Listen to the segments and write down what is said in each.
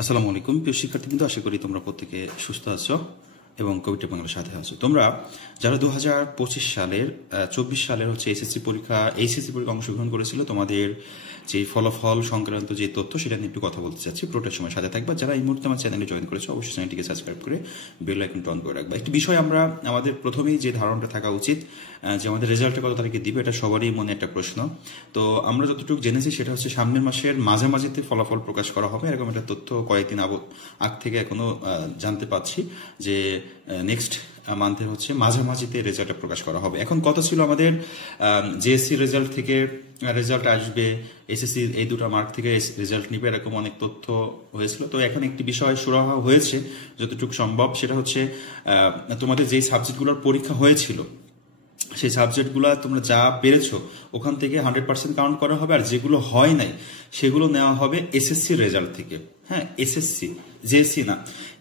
আসসালামু আলাইকুম প্রিয় শিক্ষার্থীবৃন্দ, আশা করি তোমরা প্রত্যেকে সুস্থ আছো এবং কোভিড বাংলার সাথে আছো। তোমরা যারা 2025 সালের 24 সালের এসএসসি পরীক্ষা অংশগ্রহণ করেছিল, তোমাদের যে ফলাফল সংক্রান্ত যে তথ্য সেটা নিয়ে একটু কথা বলতে চাচ্ছি। পুরোটার সময় সাথে থাকবা। যারা এই মুহূর্তে আমার চ্যানেলে জয়েন করেছো অবশ্যই চ্যানেলটিকে সাবস্ক্রাইব করে বেল আইকনটা অন করে রাখবা। একটি বিষয় আমাদের প্রথমেই যে ধারণাটা থাকা উচিত যে আমাদের রেজাল্টটা কত তারিখে দিবে, এটা সবারই মনে একটা প্রশ্ন। তো আমরা যতটুকু জেনেছি সেটা হচ্ছে সামনের মাসের মাঝামাঝিতে ফলাফল প্রকাশ করা হবে, এরকম একটা তথ্য কয়েকদিন আগ থেকে এখনো জানতে পাচ্ছি যে নেক্সট মান্থের মাঝামাঝিতে রেজাল্টটা প্রকাশ করা হবে। এখন কত ছিল আমাদের জেএসসি রেজাল্ট থেকে রেজাল্ট আসবে, এসএসসি এই দুটো মার্ক থেকে রেজাল্ট নিবে, এরকম অনেক তথ্য হয়েছিল। তো এখন একটি বিষয় সুরাহা হয়েছে যতটুকু সম্ভব, সেটা হচ্ছে তোমাদের যেই সাবজেক্টগুলোর পরীক্ষা হয়েছিল সেই সাবজেক্টগুলো তোমরা যা পেরেছো ওখান থেকে 100% কাউন্ট করা হবে, আর যেগুলো হয় নাই সেগুলো নেওয়া হবে এসএসসি রেজাল্ট থেকে। হ্যাঁ, এসএসসি, জেএসসি না,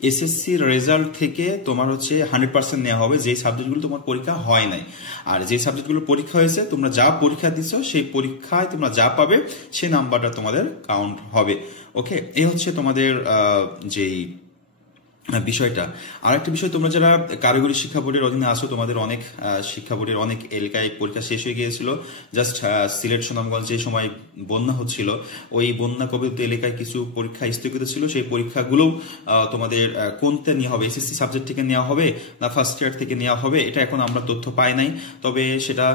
এসএসসি রেজাল্ট থেকে তোমার 100% নেওয়া হবে যে সাবজেক্টগুলো তোমার পরীক্ষা হয় নাই। আর যে সাবজেক্টগুলো পরীক্ষা হয়েছে, তোমরা যা পরীক্ষা দিছো সেই পরীক্ষায় তোমরা যা পাবে সেই নাম্বারটা তোমাদের কাউন্ট হবে। ওকে, এই হচ্ছে তোমাদের যেই বিষয়টা। আর একটা বিষয়, তোমরা যারা কারিগরি শিক্ষা বোর্ডের অধীনে আসো, তোমাদের অনেক শিক্ষা বোর্ডের অনেক এলাকায় পরীক্ষা শেষ হয়ে গিয়েছিল। জাস্ট সিলেট সুনামগঞ্জ যে সময় বন্যা হচ্ছিল, ওই বন্যা কবলিত এলাকায় কিছু পরীক্ষা স্থগিত ছিল। সেই পরীক্ষাগুলো তোমাদের কোনটা নেওয়া হবে, এসএসসি সাবজেক্ট থেকে নেওয়া হবে না ফার্স্ট ইয়ার থেকে নেওয়া হবে, এটা এখন আমরা তথ্য পাই নাই। তবে সেটা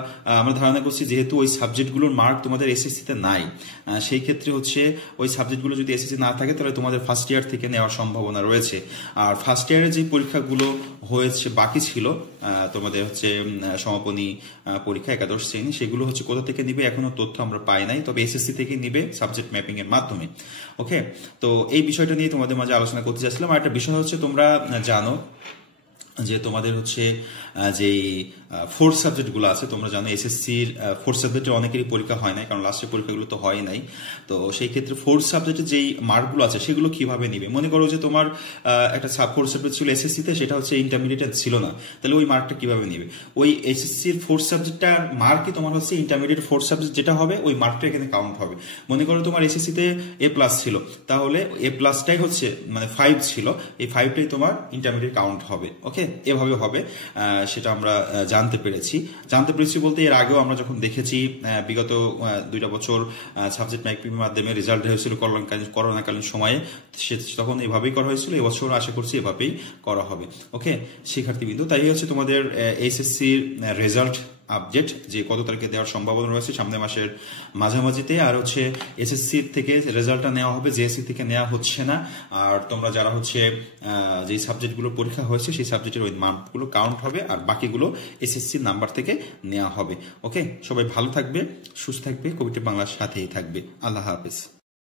আমরা ধারণা করছি, যেহেতু ওই সাবজেক্টগুলোর মার্ক তোমাদের এসএসসিতে নাই, সেই ক্ষেত্রে ওই সাবজেক্টগুলো যদি এসএসসি না থাকে তাহলে তোমাদের ফার্স্ট ইয়ার থেকে নেওয়ার সম্ভাবনা রয়েছে। আর ফার্স্ট ইয়ারের যে পরীক্ষাগুলো হয়েছে বাকি ছিল তোমাদের সমাপনী পরীক্ষা একাদশ শ্রেণী, সেগুলো কোথা থেকে নিবে এখনো তথ্য আমরা পাই নাই, তবে এসএসসি থেকে নিবে সাবজেক্ট ম্যাপিং এর মাধ্যমে। ওকে, তো এই বিষয়টা নিয়ে তোমাদের মাঝে আলোচনা করতে চাচ্ছিলাম। আর একটা বিষয় তোমরা জানো যে তোমাদের যে ফোর্থ সাবজেক্টগুলো আছে, তোমরা জানো এসএসসির ফোর্থ সাবজেক্টে অনেকেরই পরীক্ষা হয় নাই, কারণ লাস্টের পরীক্ষাগুলো তো হয় নাই। তো সেই ক্ষেত্রে ফোর্থ সাবজেক্টে যেই মার্কগুলো আছে সেগুলো কিভাবে নিবে? মনে করো যে তোমার একটা ফোর্থ সাবজেক্ট ছিল এসএসসিতে, সেটা ইন্টারমিডিয়েট ছিল না, তাহলে ওই মার্কটা কিভাবে নিবে? ওই এসএসসির ফোর্থ সাবজেক্টটার মার্কই তোমার ইন্টারমিডিয়েট ফোর্থ সাবজেক্ট যেটা হবে, ওই মার্কটা এখানে কাউন্ট হবে। মনে করো তোমার এসএসসিতে A+ ছিল, তাহলে A+টাই মানে 5 ছিল, এই 5টাই তোমার ইন্টারমিডিয়েট কাউন্ট হবে। ওকে, এভাবে হবে, সেটা আমরা জানতে পেরেছি বলতে এর আগেও আমরা যখন দেখেছি বিগত 2টা বছর সাবজেক্ট ম্যাপিং এর মাধ্যমে রেজাল্ট হয়েছিল করোনাকালীন সময়ে, তখন এভাবেই করা হয়েছিল। এবছর আশা করছি এভাবেই করা হবে। ওকে শিক্ষার্থীবৃন্দ, তাই তোমাদের এইচএসসির রেজাল্ট আপডেট যে কত তারিখে দেওয়ার সম্ভাবনা রয়েছে সামনের মাসের মাঝামাঝিতে। আর এসএসসি থেকে রেজাল্টটা নেওয়া হবে, জেএসসি থেকে নেওয়া হচ্ছে না। আর তোমরা যারা যে সাবজেক্টগুলো পরীক্ষা হয়েছে সেই সাবজেক্টের ওই মার্কগুলো কাউন্ট হবে, আর বাকিগুলো এসএসসির নাম্বার থেকে নেওয়া হবে। ওকে, সবাই ভালো থাকবে, সুস্থ থাকবে, কোভিড বাংলার সাথেই থাকবে। আল্লাহ হাফেজ।